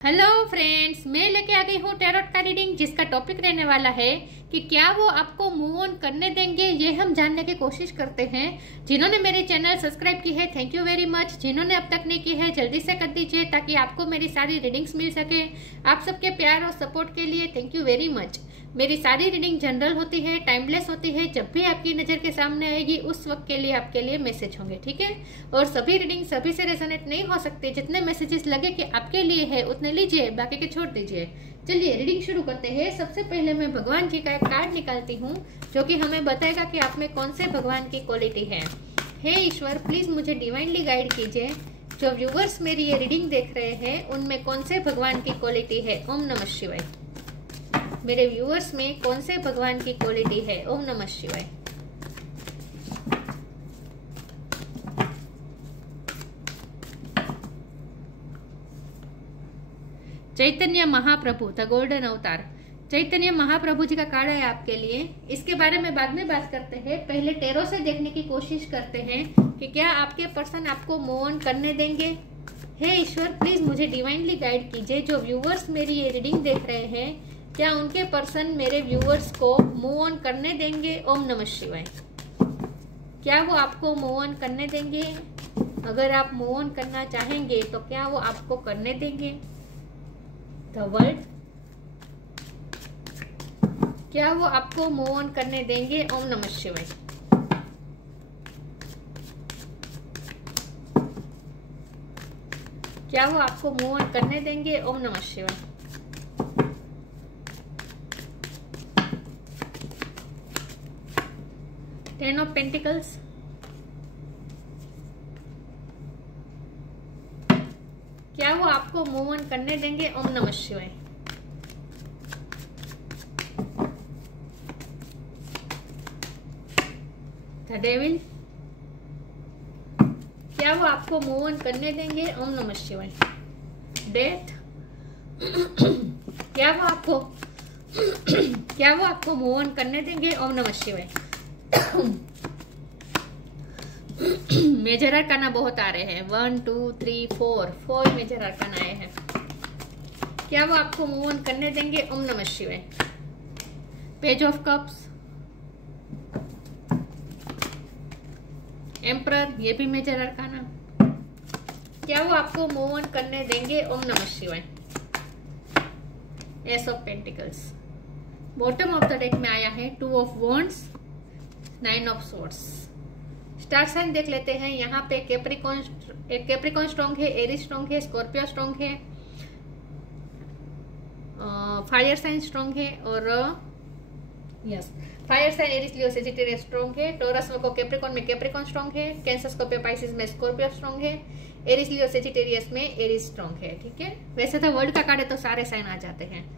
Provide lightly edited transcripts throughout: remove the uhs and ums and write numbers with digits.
Hello friends, मैं लेके आ गई हूँ टैरोट का रीडिंग, जिसका टॉपिक रहने वाला है कि क्या वो आपको मूव ऑन करने देंगे। ये हम जानने की कोशिश करते हैं। जिन्होंने मेरे चैनल सब्सक्राइब की है, थैंक यू वेरी मच। जिन्होंने अब तक नहीं की है, जल्दी से कर दीजिए ताकि आपको मेरी सारी रीडिंग्स मिल सके। आप सबके प्यार और सपोर्ट के लिए थैंक यू वेरी मच। मेरी सारी रीडिंग जनरल होती है, टाइमलेस होती है। जब भी आपकी नज़र के सामने आएगी उस वक्त के लिए आपके लिए मैसेज होंगे, ठीक है। और सभी रीडिंग सभी से रेजोनेट नहीं हो सकते। जितने मैसेजेस लगे कि आपके लिए है उतने लीजिए, बाकी के छोड़ दीजिए। चलिए रीडिंग शुरू करते हैं। सबसे पहले मैं भगवान जी का एक कार्ड निकालती हूँ जो कि हमें बताएगा कि आप में कौन से भगवान की क्वालिटी है। हे ईश्वर, प्लीज मुझे डिवाइनली गाइड कीजिए। जो व्यूवर्स मेरी ये रीडिंग देख रहे हैं उनमें कौन से भगवान की क्वालिटी है। ओम नमः शिवाय। मेरे व्यूअर्स में कौन से भगवान की क्वालिटी है। ओम नमः शिवाय। चैतन्य महाप्रभु, द गोल्डन अवतार। चैतन्य महाप्रभु जी का कार्ड है आपके लिए। इसके बारे में बाद में बात करते हैं। पहले टैरो से देखने की कोशिश करते हैं कि क्या आपके पर्सन आपको मूव ऑन करने देंगे। हे ईश्वर, प्लीज मुझे डिवाइनली गाइड कीजिए। जो व्यूअर्स मेरी ये रीडिंग देख रहे हैं, क्या उनके पर्सन मेरे व्यूअर्स को मूव ऑन करने देंगे। ओम नमः शिवाय। क्या वो आपको मूव ऑन करने देंगे। अगर आप मूव ऑन करना चाहेंगे तो क्या वो आपको करने देंगे। द वर्ल्ड, क्या वो आपको मूव ऑन करने देंगे। ओम नमः शिवाय। क्या वो आपको मूव ऑन करने देंगे। ओम नमः शिवाय। टेन ऑफ पेंटिकल्स, क्या वो आपको मूव ऑन करने देंगे। ओम नमः शिवाय। द डेविल, क्या वो आपको मूव ऑन करने देंगे। ओम नमः शिवाय। डेथ, क्या वो आपको मूव ऑन करने देंगे। ओम नमः शिवाय। मेजर अरकाना बहुत आ रहे हैं। 1 2 3 4 मेजर अरकाना आए हैं। क्या वो आपको मूव ऑन करने देंगे। ओम नमः शिवाय। पेज ऑफ कप्स, एम्परर, ये भी मेजर अरकाना। क्या वो आपको मूव ऑन करने देंगे। ओम नमः शिवाय। Ace of pentacles. Bottom of the deck में आया है 2 of wands, 9 of swords. Star sign देख लेते हैं। यहाँ पे कैप्रिकॉन स्ट्रॉन्ग है, एरीज स्ट्रॉन्ग है, स्कॉर्पियो स्ट्रॉन्ग है, फायर साइन स्ट्रॉन्ग है और yes fire sign Aries Leo Sagittarius strong है। टोरस को कैप्रिकॉन में कैप्रिकॉन स्ट्रॉन्ग है। कैंसर स्कॉर्पियो पाइसिस में स्कॉर्पियो स्ट्रॉन्ग है। एरीज लियो सेजिटेरियस में एरीज स्ट्रॉन्ग है, ठीक है। वैसे तो वर्ल्ड का कार्ड है तो सारे साइन आ जाते हैं।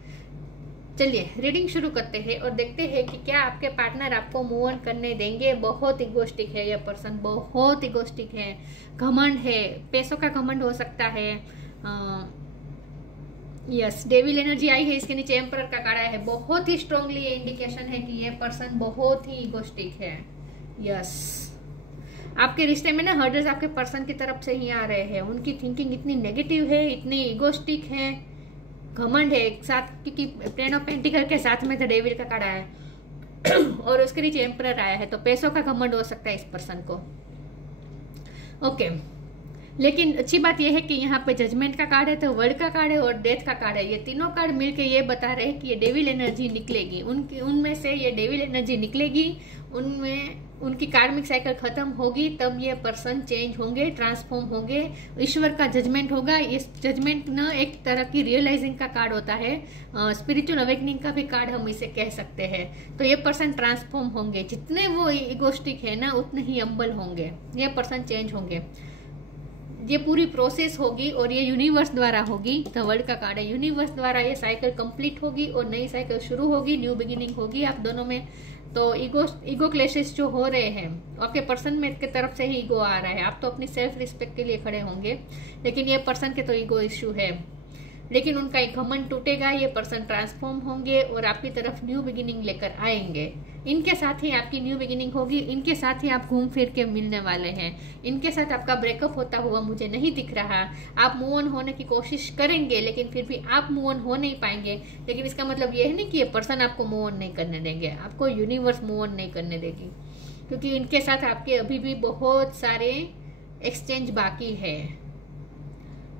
चलिए रीडिंग शुरू करते हैं और देखते हैं कि क्या आपके पार्टनर आपको मूव ऑन करने देंगे। बहुत इगोस्टिक है ये पर्सन, बहुत इगोस्टिक है, घमंड है, पैसों का घमंड हो सकता है। यस, डेविल एनर्जी आई है। इसके नीचे एम्परर का कार्ड आया है। बहुत ही स्ट्रांगली ये इंडिकेशन है कि ये पर्सन बहुत ही इगोस्टिक है। यस, आपके रिश्ते में ना हर्डर्स आपके पर्सन की तरफ से ही आ रहे हैं। उनकी थिंकिंग इतनी नेगेटिव है, इतनी इगोस्टिक है, घमंड है एक साथ, क्योंकि टेन ऑफ पेंटिकल के साथ में द डेविल का कार्ड आया है और उसके नीचे एम्परर आया है। तो पैसों का घमंड हो सकता है इस पर्सन को। ओके, लेकिन अच्छी बात यह है कि यहाँ पे जजमेंट का कार्ड है, तो वर्ल्ड का कार्ड है और डेथ का कार्ड है। ये तीनों कार्ड मिलके ये बता रहे हैं कि ये डेविल एनर्जी निकलेगी। उनमें से ये डेविल एनर्जी निकलेगी। उनमें उनकी कार्मिक साइकिल खत्म होगी, तब ये पर्सन चेंज होंगे, ट्रांसफॉर्म होंगे। ईश्वर का जजमेंट होगा। इस जजमेंट ना एक तरह की रियलाइजिंग का कार्ड होता है, स्पिरिचुअल अवेकनिंग का भी कार्ड हम इसे कह सकते हैं। तो ये पर्सन ट्रांसफॉर्म होंगे। जितने वो इगोस्टिक है ना उतने ही अम्बल होंगे। ये पर्सन चेंज होंगे। ये पूरी प्रोसेस होगी और ये यूनिवर्स द्वारा होगी। द वर्ल्ड का कार्ड है। यूनिवर्स द्वारा ये साइकिल कंप्लीट होगी और नई साइकिल शुरू होगी, न्यू बिगिनिंग होगी आप दोनों में। तो ईगो क्लेशेस जो हो रहे हैं, आपके पर्सन में की तरफ से ही ईगो आ रहा है। आप तो अपनी सेल्फ रिस्पेक्ट के लिए खड़े होंगे, लेकिन ये पर्सन के तो ईगो इश्यू है। लेकिन उनका एक घमंड टूटेगा, ये पर्सन ट्रांसफॉर्म होंगे और आपकी तरफ न्यू बिगिनिंग लेकर आएंगे। इनके साथ ही आपकी न्यू बिगिनिंग होगी, इनके साथ ही आप घूम फिर के मिलने वाले हैं। इनके साथ आपका ब्रेकअप होता हुआ मुझे नहीं दिख रहा। आप मूव ऑन होने की कोशिश करेंगे लेकिन फिर भी आप मूव ऑन हो नहीं पाएंगे। लेकिन इसका मतलब यह नहीं कि ये पर्सन आपको मूव ऑन नहीं करने देंगे, आपको यूनिवर्स मूव ऑन नहीं करने देगी, क्योंकि इनके साथ आपके अभी भी बहुत सारे एक्सचेंज बाकी है।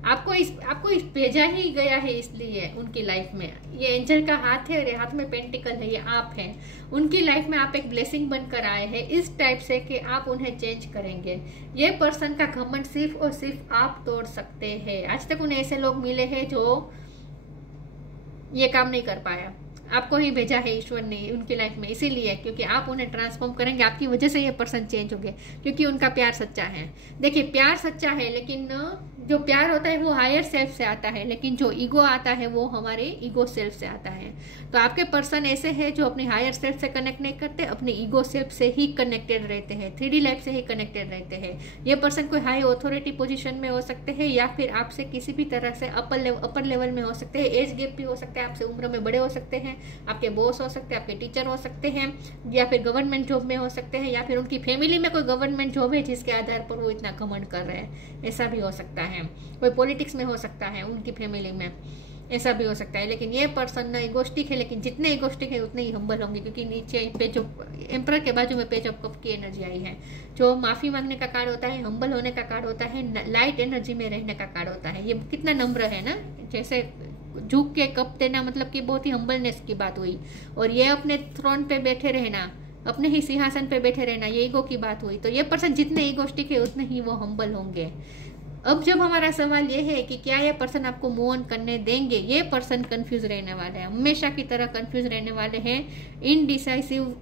आपको इस भेजा ही गया है इसलिए उनकी लाइफ में। ये एंजल का हाथ है और ये हाथ में पेंटिकल है, ये आप हैं। उनकी लाइफ में आप एक ब्लेसिंग बनकर आए हैं इस टाइप से कि आप उन्हें चेंज करेंगे। ये पर्सन का घमंड सिर्फ और सिर्फ आप तोड़ सकते हैं। आज तक उन्हें ऐसे लोग मिले हैं जो ये काम नहीं कर पाया। आपको ही भेजा है ईश्वर ने उनकी लाइफ में, इसीलिए क्योंकि आप उन्हें ट्रांसफॉर्म करेंगे। आपकी वजह से ये पर्सन चेंज होंगे, क्योंकि उनका प्यार सच्चा है। देखिए, प्यार सच्चा है, लेकिन जो प्यार होता है वो हायर सेल्फ से आता है, लेकिन जो ईगो आता है वो हमारे ईगो सेल्फ से आता है। तो आपके पर्सन ऐसे हैं जो अपने हायर सेल्फ से कनेक्ट नहीं करते, अपने ईगो सेल्फ से ही कनेक्टेड रहते हैं, 3D लाइफ से ही कनेक्टेड रहते हैं। ये पर्सन कोई हाई ऑथोरिटी पोजीशन में हो सकते हैं, या फिर आपसे किसी भी तरह से अपर लेवल में हो सकते हैं। एज गैप भी हो सकता है, आपसे उम्र में बड़े हो सकते हैं, आपके बॉस हो सकते हैं, आपके टीचर हो सकते हैं, या फिर गवर्नमेंट जॉब में हो सकते हैं, या फिर उनकी फैमिली में कोई गवर्नमेंट जॉब है जिसके आधार पर वो इतना घमंड कर रहे हैं, ऐसा भी हो सकता है। कोई पॉलिटिक्स में हो सकता है उनकी फैमिली में, ऐसा भी हो सकता है। लेकिन ये पर्सन ना इगोस्टिक है, लेकिन जितने इगोस्टिक है उतने ही हम्बल होंगे, क्योंकि नीचे पेज ऑफ एम्परर के बाजू में पेज ऑफ कप की एनर्जी आई है, जो माफी मांगने का कार्ड होता है, हम्बल होने का कार्ड होता है, लाइट एनर्जी में रहने का कार्ड होता है। ये कितना नम्र है ना, जैसे झुक के कप देना, मतलब कि बहुत ही हम्बलनेस की बात हुई। और ये अपने थ्रोन पे बैठे रहना, अपने ही सिंहासन पे बैठे रहना, ये ईगो की बात हुई। तो ये पर्सन जितने ईगोस्टिक है उतने ही वो हम्बल होंगे। अब जब हमारा सवाल ये है कि क्या ये पर्सन आपको मूव ऑन करने देंगे, ये पर्सन कंफ्यूज रहने वाले हैं, हमेशा की तरह कंफ्यूज रहने वाले हैं, इनडिसाइसिव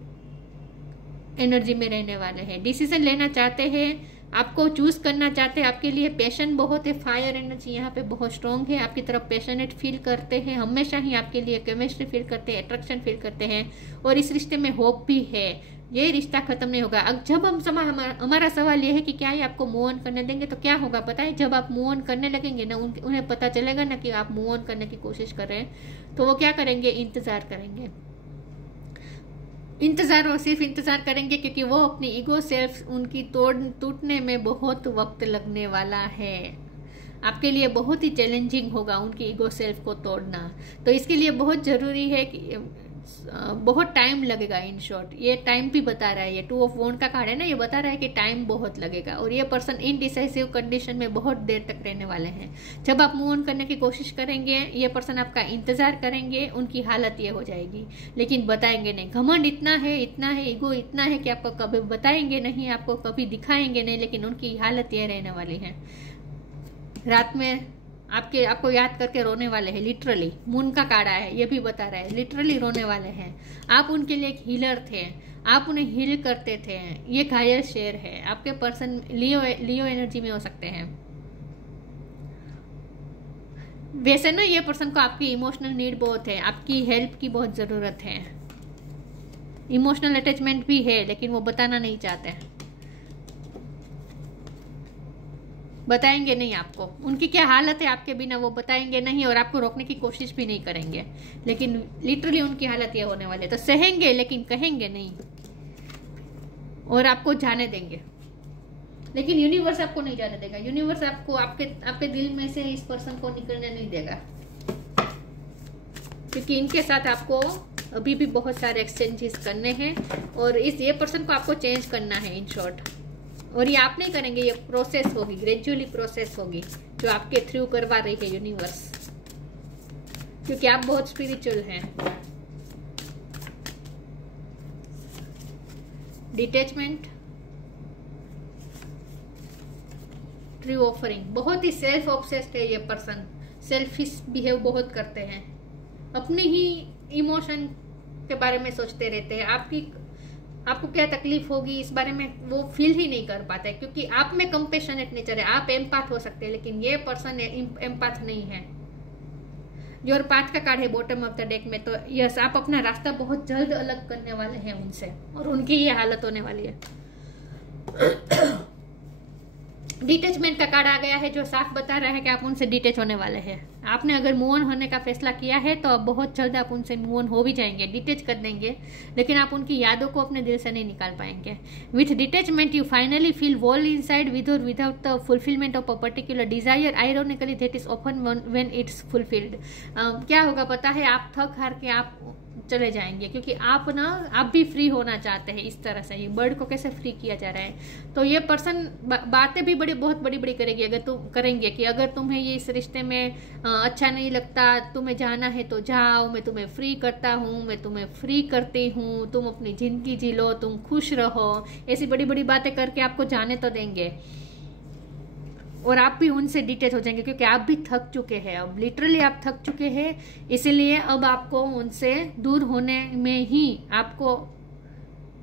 एनर्जी में रहने वाले हैं, डिसीजन लेना चाहते हैं, आपको चूज करना चाहते हैं, आपके लिए पैशन बहुत है, फायर एनर्जी यहाँ पे बहुत स्ट्रॉन्ग है, आपकी तरफ पैशनेट फील करते हैं, हमेशा ही आपके लिए केमिस्ट्री फील करते हैं, अट्रैक्शन फील करते हैं, और इस रिश्ते में होप भी है, ये रिश्ता खत्म नहीं होगा। अब जब हमारा सवाल ये है कि क्या ये आपको मूव ऑन करने देंगे, तो क्या होगा पता है, जब आप मूव ऑन करने लगेंगे ना, उन्हें पता चलेगा ना कि आप मूव ऑन करने की कोशिश कर रहे हैं, तो वो क्या करेंगे, इंतजार करेंगे, इंतजार और सिर्फ इंतजार करेंगे, क्योंकि वो अपनी ईगो सेल्फ उनकी टूटने में बहुत वक्त लगने वाला है। आपके लिए बहुत ही चैलेंजिंग होगा उनकी ईगो सेल्फ को तोड़ना, तो इसके लिए बहुत जरूरी है कि बहुत टाइम लगेगा। इन शॉर्ट ये टाइम भी बता रहा है, ये 2 ऑफ वॉन्ड का कार्ड है ना, ये बता रहा है कि टाइम बहुत लगेगा, और ये पर्सन इनडिसाइसिव कंडीशन में बहुत देर तक रहने वाले हैं। जब आप मूव ऑन करने की कोशिश करेंगे, ये पर्सन आपका इंतजार करेंगे, उनकी हालत ये हो जाएगी, लेकिन बताएंगे नहीं। घमंड इतना है, ईगो इतना है कि आपको कभी बताएंगे नहीं, आपको कभी दिखाएंगे नहीं, लेकिन उनकी हालत ये रहने वाली है। रात में आपको याद करके रोने वाले हैं, लिटरली। मून का कार्ड आया है, ये भी बता रहा है, लिटरली रोने वाले हैं। आप उनके लिए एक हीलर थे, आप उन्हें हील करते थे। ये घायल शेर है। आपके पर्सन लियो एनर्जी में हो सकते हैं। वैसे ना ये पर्सन को आपकी इमोशनल नीड बहुत है, आपकी हेल्प की बहुत जरूरत है, इमोशनल अटैचमेंट भी है, लेकिन वो बताना नहीं चाहते, बताएंगे नहीं आपको। उनकी क्या हालत है आपके बिना वो बताएंगे नहीं, और आपको रोकने की कोशिश भी नहीं करेंगे, लेकिन लिटरली उनकी हालत ये होने वाली है। तो सहेंगे लेकिन कहेंगे नहीं, और आपको जाने देंगे, लेकिन यूनिवर्स आपको नहीं जाने देगा। यूनिवर्स आपको आपके दिल में से इस पर्सन को निकलने नहीं देगा, क्योंकि इनके साथ आपको अभी भी बहुत सारे एक्सचेंजेस करने हैं, और ये पर्सन को आपको चेंज करना है इन शॉर्ट। और ये आप नहीं करेंगे, ये प्रोसेस होगी, ग्रेजुअली प्रोसेस होगी, जो आपके थ्रू करवा रही है यूनिवर्स, क्योंकि आप बहुत स्पिरिचुअल हैं। डिटैचमेंट, ट्रू ऑफरिंग, बहुत ही सेल्फ ऑब्सेस्ड है ये पर्सन, सेल्फिश बिहेव बहुत करते हैं, अपनी ही इमोशन के बारे में सोचते रहते हैं। आपको क्या तकलीफ होगी इस बारे में वो फील ही नहीं कर पाता है, क्योंकि आप में कंपैशनेट नेचर है। आप एम्पैथ हो सकते हैं, लेकिन ये पर्सन एम्पैथ नहीं है। योर पाथ का कार्ड है बॉटम ऑफ द डेक में, तो यस, आप अपना रास्ता बहुत जल्द अलग करने वाले हैं उनसे, और उनकी ये हालत होने वाली है। डिटैचमेंट का कार्ड आ गया है, जो साफ बता रहा है कि आप उनसे डिटैच होने वाले हैं। आपने अगर मूव ऑन होने का फैसला किया है तो अब बहुत जल्द आप उनसे मूव ऑन हो भी जाएंगे, डिटेच कर देंगे, लेकिन आप उनकी यादों को अपने दिल से नहीं निकाल पाएंगे। With detachment you finally feel whole inside with और without the fulfilment of a particular desire, ironically that is often when it's fulfilled. क्या होगा पता है, आप थक हार के आप चले जाएंगे, क्योंकि आप भी फ्री होना चाहते हैं। इस तरह से ये बर्ड को कैसे फ्री किया जा रहा है, तो ये पर्सन बातें भी बहुत बड़ी बड़ी करेगी करेंगे कि अगर तुम्हें ये इस रिश्ते में अच्छा नहीं लगता, तुम्हें जाना है तो जाओ, मैं तुम्हें फ्री करता हूँ, मैं तुम्हें फ्री करती हूँ, तुम अपनी जिंदगी जी लो, तुम खुश रहो, ऐसी बड़ी बड़ी बातें करके आपको जाने तो देंगे। और आप भी उनसे डिटेच हो जाएंगे, क्योंकि आप भी थक चुके हैं, अब लिटरली आप थक चुके हैं, इसीलिए अब आपको उनसे दूर होने में ही आपको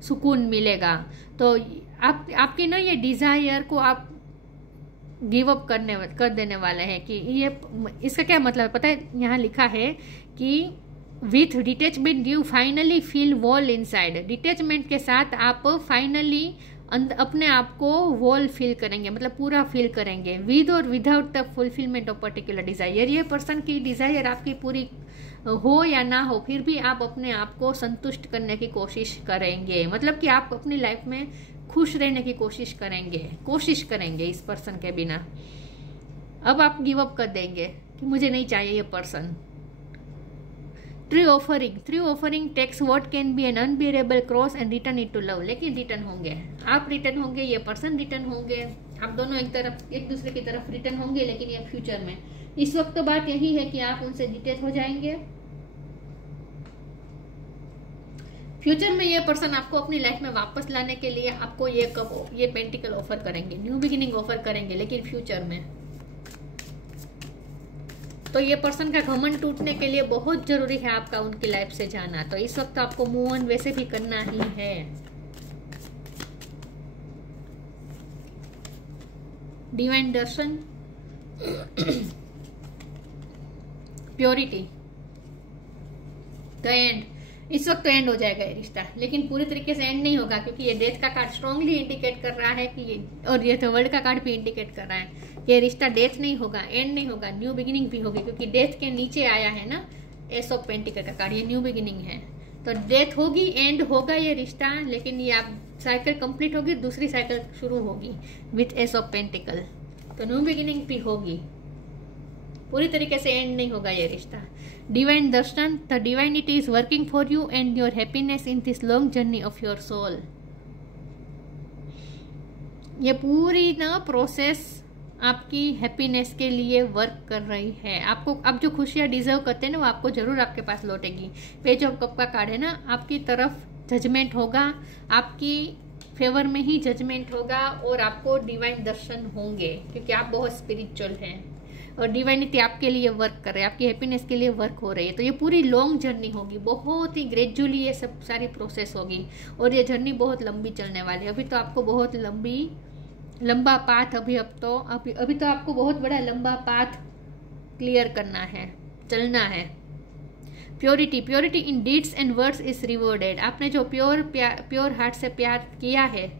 सुकून मिलेगा। तो आपकी ना ये डिजायर को आप गिव अप कर देने वाले हैं। कि ये इसका क्या मतलब है पता है, यहाँ लिखा है कि with detachment you finally feel wall inside. Detachment के साथ आप फाइनली अपने आप को वॉल फील करेंगे, मतलब पूरा फील करेंगे, विद और without the fulfilment of particular desire. ये पर्सन की डिजायर आपकी पूरी हो या ना हो, फिर भी आप अपने आप को संतुष्ट करने की कोशिश करेंगे, मतलब कि आप अपनी लाइफ में खुश रहने की कोशिश करेंगे इस पर्सन के बिना। अब आप गिव अप कर देंगे कि मुझे नहीं चाहिए ये person. True offering takes what can be an unbearable cross and return it to love. लेकिन रिटर्न होंगे, आप रिटर्न होंगे, ये पर्सन रिटर्न होंगे, आप दोनों एक दूसरे की तरफ रिटर्न होंगे, लेकिन ये फ्यूचर में। इस वक्त तो बात यही है कि आप उनसे डिटेच हो जाएंगे। फ्यूचर में ये पर्सन आपको अपनी लाइफ में वापस लाने के लिए आपको ये पेंटिकल ऑफर करेंगे, न्यू बिगिनिंग ऑफर करेंगे, लेकिन फ्यूचर में। तो ये पर्सन का घमंड टूटने के लिए बहुत जरूरी है आपका उनकी लाइफ से जाना। तो इस वक्त आपको मूव ऑन वैसे भी करना ही है। Divine Darshan, purity, the end. इस वक्त तो एंड हो जाएगा ये रिश्ता, लेकिन पूरी तरीके से एंड नहीं होगा, क्योंकि ये डेथ का कार्ड स्ट्रांगली इंडिकेट कर रहा है कि ये, और ये तो वर्ल्ड का कार्ड भी इंडिकेट कर रहा है कि ये रिश्ता डेथ नहीं होगा, एंड नहीं होगा, न्यू बिगिनिंग भी होगी। क्योंकि डेथ के नीचे आया है ना एस ऑफ पेंटिकल का कार्ड, ये न्यू बिगिनिंग है। तो डेथ होगी, एंड होगा ये रिश्ता, लेकिन ये आप साइकिल कंप्लीट होगी, दूसरी साइकिल शुरू होगी विथ एस ऑफ पेंटिकल। तो न्यू बिगिनिंग भी होगी, पूरी तरीके से एंड नहीं होगा ये रिश्ता। Divine darshan, the divinity is working for you and your happiness in this long journey of your soul. ये पूरी ना प्रोसेस आपकी हैप्पीनेस के लिए वर्क कर रही है। आपको अब जो खुशियां डिजर्व करते हैं ना, वो आपको जरूर आपके पास लौटेगी। पेज ऑफ कप का कार्ड है ना, आपकी तरफ जजमेंट होगा, आपकी फेवर में ही जजमेंट होगा, और आपको डिवाइन दर्शन होंगे, क्योंकि आप बहुत स्पिरिचुअल हैं और डिवाइनिटी आपके लिए वर्क कर रहे हैं, आपकी हैप्पीनेस के लिए वर्क हो रही है। तो ये पूरी लॉन्ग जर्नी होगी, बहुत ही ग्रेजुअली ये सब सारी प्रोसेस होगी, और ये जर्नी बहुत लंबी चलने वाली है। अभी तो आपको बहुत लंबा पाथ अभी तो आपको बहुत बड़ा लंबा पाथ क्लियर करना है, चलना है। Purity in deeds and words is rewarded. आपने जो प्योर हार्ट से प्यार किया है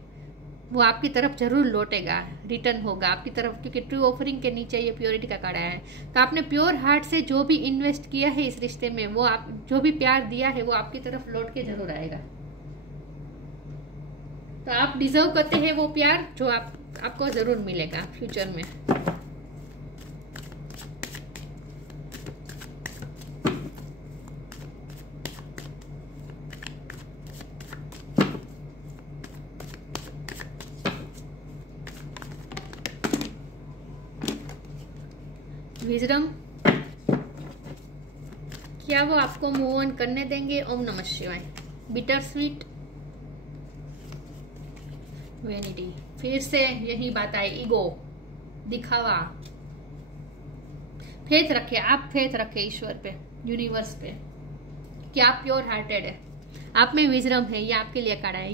वो आपकी तरफ जरूर लौटेगा, रिटर्न होगा आपकी तरफ, क्योंकि ट्रू ऑफरिंग के नीचे ये प्योरिटी का कार्ड आया है। तो आपने प्योर हार्ट से जो भी इन्वेस्ट किया है इस रिश्ते में, वो आप जो भी प्यार दिया है वो आपकी तरफ लौट के जरूर आएगा। तो आप डिजर्व करते हैं वो प्यार, जो आपको जरूर मिलेगा फ्यूचर में। विजडम, क्या वो आपको मूव ऑन करने देंगे? ओम नमः शिवाय। बिटर स्वीट, वैनिटी, फिर से यही बात आई, ईगो, दिखावा। फेथ रखे, आप फेथ रखे ईश्वर पे, यूनिवर्स पे, कि आप प्योर हार्टेड है, आप में विजडम है, ये आपके लिए कार्ड है।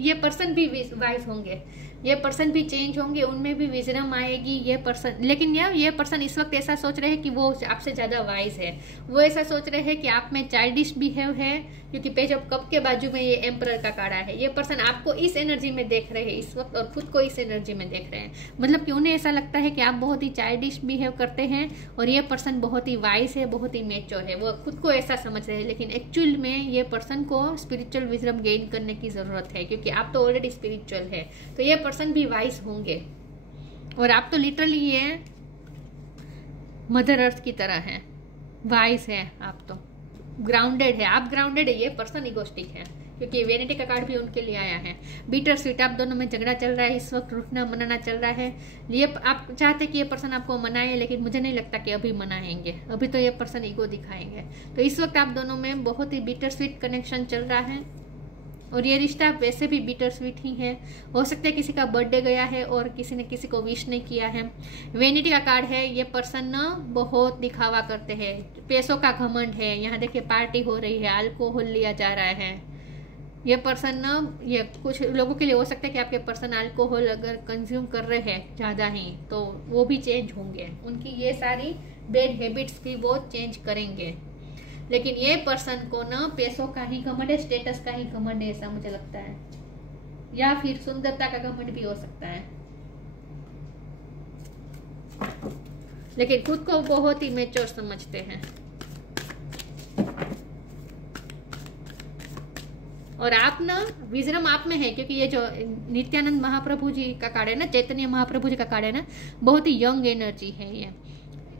ये पर्सन भी वाइज होंगे, ये पर्सन भी चेंज होंगे, उनमें भी विजडम आएगी ये पर्सन। लेकिन ये पर्सन इस वक्त ऐसा सोच रहे हैं कि वो आपसे ज्यादा वाइज है। वो ऐसा सोच रहे हैं कि आप में चाइल्डिश बिहेव है, क्योंकि पेज ऑफ कप के बाजू में ये एम्परर का कार्ड है। ये पर्सन आपको इस एनर्जी में देख रहे हैं इस वक्त, और खुद को इस एनर्जी में देख रहे हैं। मतलब कि उन्हें ऐसा लगता है कि आप बहुत ही चाइल्डिश बिहेव करते हैं और ये पर्सन बहुत ही वाइज है, बहुत ही मैच्योर है। वो खुद को ऐसा समझ रहे हैं, लेकिन एक्चुअल में ये पर्सन को स्पिरिचुअल विजडम गेन करने की जरूरत है, क्योंकि आप तो ऑलरेडी स्पिरिचुअल है। तो ये पर्सन भी वाइज होंगे, और आप तो लिटरली ये मदर अर्थ की तरह है, वाइज है। आप तो ग्राउंडेड है, आप ग्राउंडेड है, ये पर्सन इगोस्टिक है, क्योंकि वेनिटी का कार्ड भी उनके लिए आया है। बीटर स्वीट, आप दोनों में झगड़ा चल रहा है इस वक्त, रूठना मनाना चल रहा है। ये आप चाहते कि ये पर्सन आपको मनाए, लेकिन मुझे नहीं लगता कि अभी मनाएंगे। अभी तो ये पर्सन ईगो दिखाएंगे। तो इस वक्त आप दोनों में बहुत ही बीटर स्वीट कनेक्शन चल रहा है, और ये रिश्ता वैसे भी बीटर स्वीट ही है। हो सकता है किसी का बर्थडे गया है और किसी ने किसी को विश नहीं किया है। वेनिटी का कार्ड है, ये पर्सन ना बहुत दिखावा करते हैं, पैसों का घमंड है। यहाँ देखिए पार्टी हो रही है, अल्कोहल लिया जा रहा है। ये पर्सन ना, ये कुछ लोगों के लिए हो सकता है कि आपके पर्सन अल्कोहल अगर कंज्यूम कर रहे हैं ज़्यादा ही, तो वो भी चेंज होंगे। उनकी ये सारी बैड हैबिट्स भी वो चेंज करेंगे। लेकिन ये पर्सन को ना पैसों का ही घमंड है, स्टेटस का ही घमंड है, ऐसा मुझे लगता है, या फिर सुंदरता का घमंड भी हो सकता है। लेकिन खुद को बहुत ही मैच्योर समझते हैं। और आप ना विजडम आप में है, क्योंकि ये जो नित्यानंद महाप्रभु जी का कार्ड है ना, चैतन्य महाप्रभु जी का कार्ड है ना, बहुत ही यंग एनर्जी है। ये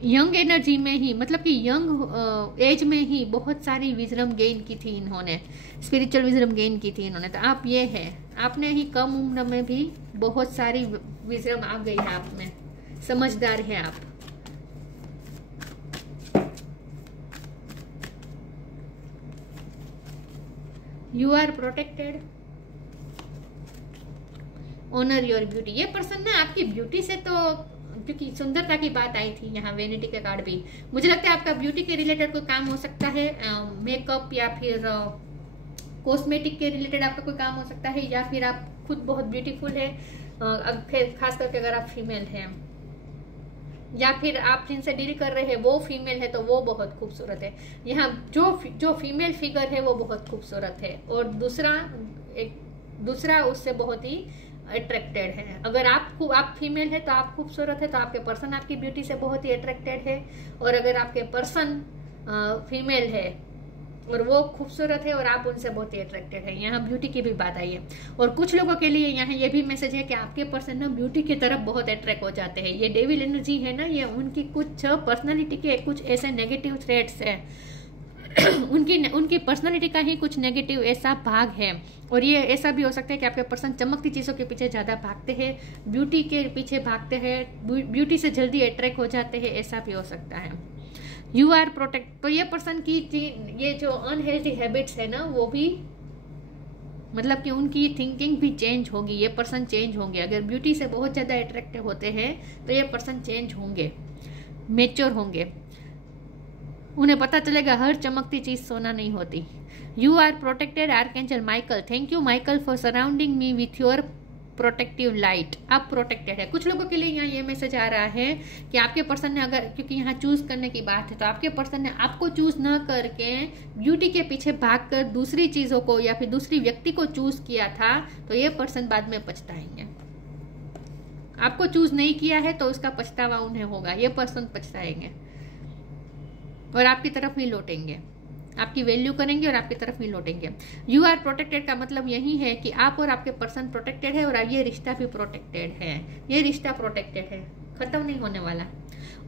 यंग एनर्जी में ही, मतलब कि यंग एज में ही बहुत सारी विजडम गेन की थी इन्होंने, स्पिरिचुअल विजडम गेन की थी इन्होंने। तो आप ये है, आपने ही कम उम्र में भी बहुत सारी विजडम आ गई है आप में, समझदार है आप। You are protected, honour your beauty. ये पर्सन ना आपकी ब्यूटी से, तो क्योंकि सुंदरता की बात आई थी यहाँ वेनिटी का कार्ड भी, मुझे लगता है आपका ब्यूटी के रिलेटेड कोई काम हो सकता है, मेकअप या फिर कॉस्मेटिक के रिलेटेड आपका कोई काम हो सकता है, या फिर आप खुद बहुत ब्यूटीफुल है, खास करके अगर आप फीमेल हैं, या फिर आप जिनसे डील कर रहे हैं वो फीमेल है तो वो बहुत खूबसूरत है। यहाँ जो फीमेल फिगर है वो बहुत खूबसूरत है, और दूसरा उससे बहुत ही अट्रैक्टेड है। अगर आप फीमेल है तो आप खूबसूरत है, तो आपके पर्सन आपकी ब्यूटी से बहुत ही अट्रैक्टेड है। और अगर आपके पर्सन फीमेल है और वो खूबसूरत है और आप उनसे बहुत ही अट्रैक्टेड है, यहाँ ब्यूटी की भी बात आई है। और कुछ लोगों के लिए यहाँ ये भी मैसेज है कि आपके पर्सन ना ब्यूटी की तरफ बहुत अट्रैक्ट हो जाते हैं। ये डेविल एनर्जी है ना, ये उनकी कुछ पर्सनालिटी के कुछ ऐसे नेगेटिव ट्रेट्स है, उनकी पर्सनालिटी का ही कुछ नेगेटिव ऐसा भाग है। और ये ऐसा भी हो सकता है कि आपके पर्सन चमकती चीज़ों के पीछे ज़्यादा भागते हैं, ब्यूटी के पीछे भागते हैं, ब्यूटी से जल्दी अट्रैक्ट हो जाते हैं, ऐसा भी हो सकता है। यू आर प्रोटेक्ट, तो ये पर्सन की ये जो अनहेल्दी हैबिट्स है ना, वो भी मतलब कि उनकी थिंकिंग भी चेंज होगी। ये पर्सन चेंज होंगे, अगर ब्यूटी से बहुत ज़्यादा अट्रैक्टिव होते हैं तो ये पर्सन चेंज होंगे, मेच्योर होंगे। उन्हें पता चलेगा हर चमकती चीज सोना नहीं होती। You are protected archangel Michael, thank you Michael for surrounding me with your protective light. आप प्रोटेक्टेड है। कुछ लोगों के लिए यहाँ ये मैसेज आ रहा है कि आपके पर्सन ने अगर, क्योंकि यहाँ चूज करने की बात है, तो आपके पर्सन ने आपको चूज न करके ब्यूटी के पीछे भागकर दूसरी चीजों को या फिर दूसरी व्यक्ति को चूज किया था, तो ये पर्सन बाद में पछताएंगे। आपको चूज नहीं किया है तो उसका पछतावा उन्हें होगा, ये पर्सन पछताएंगे और आपकी तरफ ही लौटेंगे, आपकी वैल्यू करेंगे और आपकी तरफ ही लौटेंगे। यू आर प्रोटेक्टेड का मतलब यही है कि आप और आपके पर्सन प्रोटेक्टेड है और ये रिश्ता भी प्रोटेक्टेड है। ये रिश्ता प्रोटेक्टेड है, खत्म नहीं होने वाला।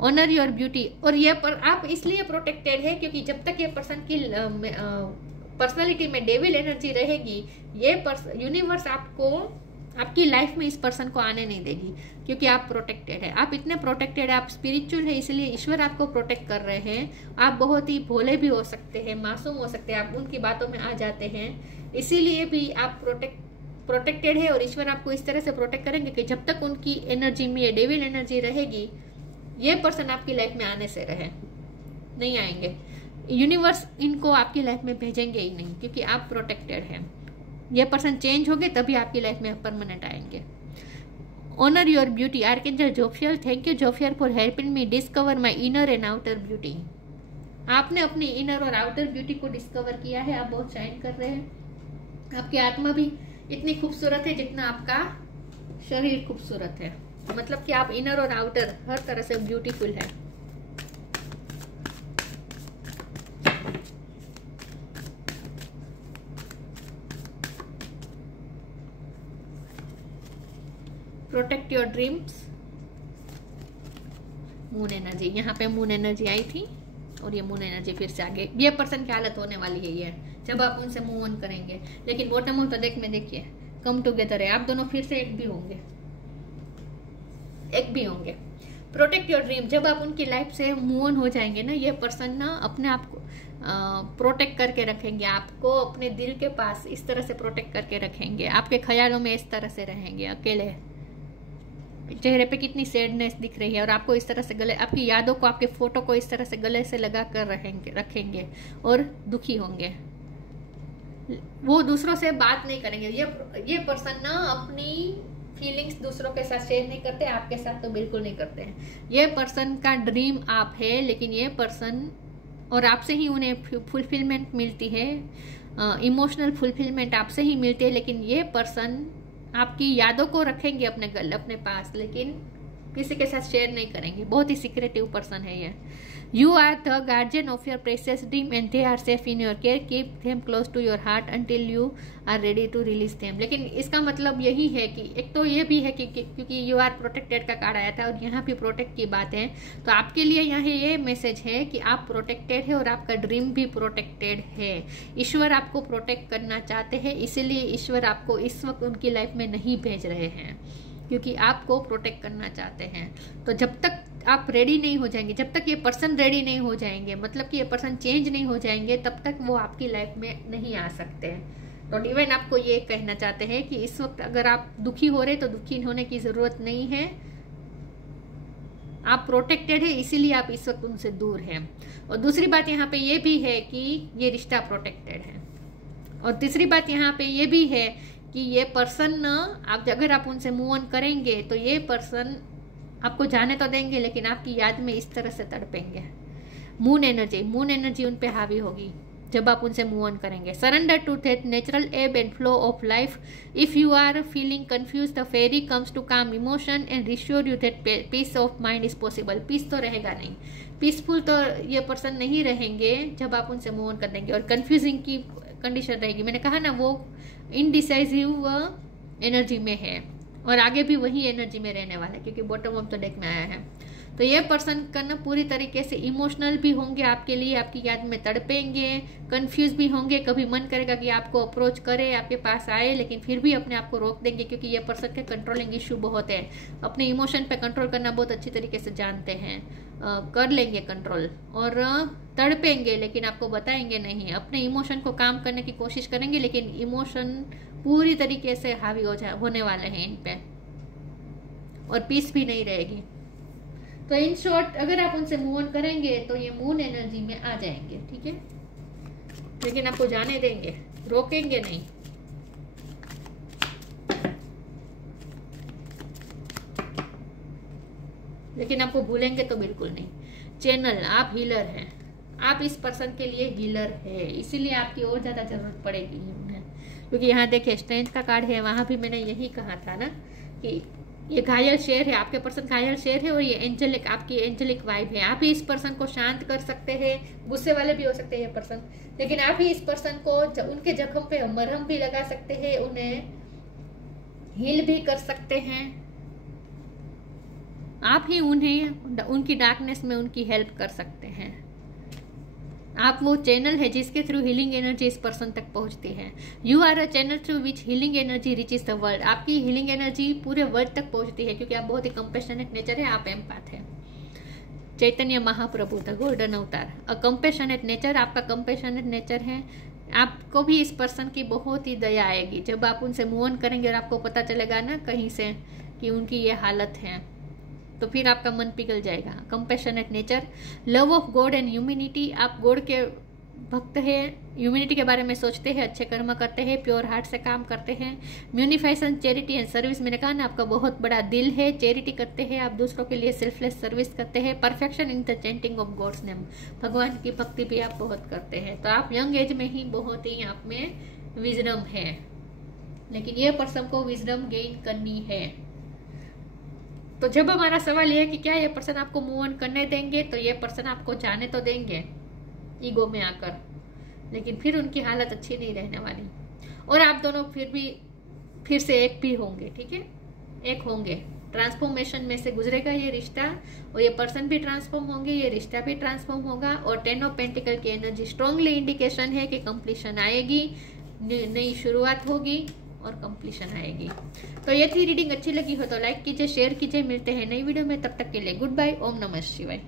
ऑनर योर ब्यूटी, और ये पर आप इसलिए प्रोटेक्टेड है क्योंकि जब तक ये पर्सन की पर्सनालिटी में डेविल एनर्जी रहेगी, ये यूनिवर्स आपको आपकी लाइफ में इस पर्सन को आने नहीं देगी, क्योंकि आप प्रोटेक्टेड है। आप इतने प्रोटेक्टेड है, आप स्पिरिचुअल है, इसलिए ईश्वर आपको प्रोटेक्ट कर रहे हैं। आप बहुत ही भोले भी हो सकते हैं, मासूम हो सकते हैं, आप उनकी बातों में आ जाते हैं, इसीलिए भी आप प्रोटेक्टेड है। और ईश्वर आपको इस तरह से प्रोटेक्ट करेंगे कि जब तक उनकी एनर्जी में ये डेविल एनर्जी रहेगी, ये पर्सन आपकी लाइफ में आने से रहे, नहीं आएंगे। यूनिवर्स इनको आपकी लाइफ में भेजेंगे ही नहीं, क्योंकि आप प्रोटेक्टेड हैं। ये पर्सन चेंज हो गए तभी आपकी लाइफ में परमानेंट आएंगे। Honour your beauty, archangel Jophiel, thank you Jophiel for helping me discover my inner and outer beauty. आपने अपनी इनर और आउटर ब्यूटी को डिस्कवर किया है, आप बहुत शाइन कर रहे हैं। आपकी आत्मा भी इतनी खूबसूरत है जितना आपका शरीर खूबसूरत है, मतलब कि आप इनर और आउटर हर तरह से ब्यूटीफुल है। Protect your dreams, moon energy, यहाँ पे मून एनर्जी आई थी और ये मून एनर्जी फिर से आगे। ये पर्सन की हालत होने वाली है ये जब आप उनसे मूव ऑन करेंगे, लेकिन बॉटम ऑफ द डेक में देखिए कम टुगेदर है, आप दोनों फिर से एक भी होंगे। प्रोटेक्ट योर ड्रीम, जब आप उनकी लाइफ से मूव ऑन हो जाएंगे ना, ये पर्सन ना अपने आप को प्रोटेक्ट करके रखेंगे, आपको अपने दिल के पास इस तरह से प्रोटेक्ट करके रखेंगे, आपके ख्यालों में इस तरह से रहेंगे। अकेले चेहरे पे कितनी सैडनेस दिख रही है, और आपको इस तरह से गले, आपकी यादों को, आपके फोटो को इस तरह से गले से लगा कर रखेंगे और दुखी होंगे। वो दूसरों से बात नहीं करेंगे। ये पर्सन ना अपनी फीलिंग्स दूसरों के साथ शेयर नहीं करते, आपके साथ तो बिल्कुल नहीं करते हैं। ये पर्सन का ड्रीम आप है, लेकिन ये पर्सन और आपसे ही उन्हें फुलफिलमेंट मिलती है, इमोशनल फुलफिलमेंट आपसे ही मिलती है, लेकिन ये पर्सन आपकी यादों को रखेंगे अपने पास, लेकिन किसी के साथ शेयर नहीं करेंगे। बहुत ही सीक्रेटिव पर्सन है ये। You are the guardian of your precious dream and they are safe in your care, keep them close to your heart until you are ready to release them. लेकिन इसका मतलब यही है कि एक तो ये भी है कि क्योंकि यू आर प्रोटेक्टेड का कार्ड आया था और यहाँ भी प्रोटेक्ट की बात है, तो आपके लिए यहाँ ये मैसेज है कि आप प्रोटेक्टेड है और आपका ड्रीम भी प्रोटेक्टेड है। ईश्वर आपको प्रोटेक्ट करना चाहते हैं, इसीलिए ईश्वर आपको इस वक्त उनकी लाइफ में नहीं भेज रहे हैं, क्योंकि आपको प्रोटेक्ट करना चाहते हैं। तो जब तक आप रेडी नहीं हो जाएंगे, जब तक ये पर्सन रेडी नहीं हो जाएंगे, मतलब कि ये पर्सन चेंज नहीं हो जाएंगे, तब तक वो आपकी लाइफ में नहीं आ सकते हैं। तो डिवाइन आपको ये कहना चाहते हैं कि इस वक्त अगर आप दुखी हो रहे तो दुखी होने की जरूरत नहीं है, आप प्रोटेक्टेड है, इसीलिए आप इस वक्त उनसे दूर हैं। और दूसरी बात यहाँ पे ये भी है कि ये रिश्ता प्रोटेक्टेड है। और तीसरी बात यहाँ पे ये भी है कि ये पर्सन ना, आप अगर आप उनसे मूव ऑन करेंगे तो ये पर्सन आपको जाने तो देंगे, लेकिन आपकी याद में इस तरह से तड़पेंगे। मून एनर्जी उन पे हावी होगी जब आप उनसे मूव ऑन करेंगे। Surrender to that natural ebb and flow of life, if you are feeling confuse the fairy comes to calm emotion and reassure you that peace of mind is possible. Peace तो रहेगा नहीं, peaceful तो ये person नहीं रहेंगे जब आप उनसे मूव ऑन कर देंगे, और कंफ्यूजिंग की कंडीशन रहेगी। मैंने कहा ना, वो इनडिसाइसिव एनर्जी में है और आगे भी वही एनर्जी में रहने वाला है, क्योंकि बॉटम ऑफ द डेक में आया है। तो ये पर्सन का ना पूरी तरीके से इमोशनल भी होंगे आपके लिए, आपकी याद में तड़पेंगे, कंफ्यूज भी होंगे। कभी मन करेगा कि आपको अप्रोच करे, आपके पास आए, लेकिन फिर भी अपने आप को रोक देंगे, क्योंकि ये पर्सन के कंट्रोलिंग इशू बहुत है। अपने इमोशन पे कंट्रोल करना बहुत अच्छी तरीके से जानते हैं, कर लेंगे कंट्रोल, और तड़पेंगे लेकिन आपको बताएंगे नहीं। अपने इमोशन को काम करने की कोशिश करेंगे, लेकिन इमोशन पूरी तरीके से हावी होने वाले हैं इन पे, और पीस भी नहीं रहेगी। तो इन शॉर्ट, अगर आप उनसे मूव ऑन करेंगे तो ये मून एनर्जी में आ जाएंगे, ठीक है, लेकिन आपको जाने देंगे, रोकेंगे नहीं। लेकिन आपको भूलेंगे तो बिल्कुल नहीं। चैनल, आप हीलर हैं, आप इस पर्सन के लिए हीलर है, इसीलिए आपकी और ज्यादा जरूरत पड़ेगी उन्हें, क्योंकि यहाँ देखिए स्ट्रेंथ का कार्ड है। वहां भी मैंने यही कहा था ना कि ये घायल शेर है, आपके पर्सन घायल शेर है, और ये एंजेलिक, आपकी एंजेलिक वाइब है। आप ही इस पर्सन को शांत कर सकते हैं, गुस्से वाले भी हो सकते हैं ये पर्सन, लेकिन आप ही इस पर्सन को उनके जख्म पे मरहम भी लगा सकते हैं, उन्हें हील भी कर सकते हैं। आप ही उन्हें उनकी डार्कनेस में उनकी हेल्प कर सकते हैं। आप वो चैनल है जिसके थ्रू हीलिंग एनर्जी इस पर्सन तक पहुंचती है। You are a channel through which healing energy reaches the world. आपकी हीलिंग एनर्जी पूरे वर्ल्ड तक पहुंचती है, क्योंकि आप बहुत ही कंपैशनेट नेचर है, आप एम्पैथ है। चैतन्य महाप्रभु द गोल्डन अवतार, अ कंपैशनेट नेचर, आपका कंपैशनेट नेचर है। आपको भी इस पर्सन की बहुत ही दया आएगी जब आप उनसे मूव ऑन करेंगे, और आपको पता चलेगा ना कहीं से कि उनकी ये हालत है, तो फिर आपका मन पिघल जाएगा। Compassionate nature, love of God and humanity, आप गॉड के भक्त है, ह्यूमैनिटी के बारे में सोचते हैं, अच्छे कर्म करते हैं, प्योर हार्ट से काम करते हैं। म्यूनिफिकेशन, चैरिटी एंड सर्विस, मैंने कहा ना आपका बहुत बड़ा दिल है, चैरिटी करते हैं आप, दूसरों के लिए सेल्फलेस सर्विस करते हैं। Perfection in the chanting of God's name, भगवान की भक्ति भी आप बहुत करते हैं। तो आप यंग एज में ही बहुत ही आप में विजडम है, लेकिन ये पर्सन को विजडम गेन करनी है। तो जब हमारा सवाल ये है कि क्या ये पर्सन आपको मूव ऑन करने देंगे, तो ये पर्सन आपको जाने तो देंगे ईगो में आकर, लेकिन फिर उनकी हालत अच्छी नहीं रहने वाली, और आप दोनों फिर से एक भी होंगे। ठीक है, एक होंगे, ट्रांसफॉर्मेशन में से गुजरेगा ये रिश्ता, और ये पर्सन भी ट्रांसफॉर्म होंगे, ये रिश्ता भी ट्रांसफॉर्म होगा। और 10 ऑफ पेंटिकल की एनर्जी स्ट्रांगली इंडिकेशन है कि कंप्लीशन आएगी, नई शुरुआत होगी और कंप्लीशन आएगी। तो ये थी रीडिंग, अच्छी लगी हो तो लाइक कीजिए, शेयर कीजिए। मिलते हैं नई वीडियो में, तब तक के लिए गुड बाय। ओम नमः शिवाय।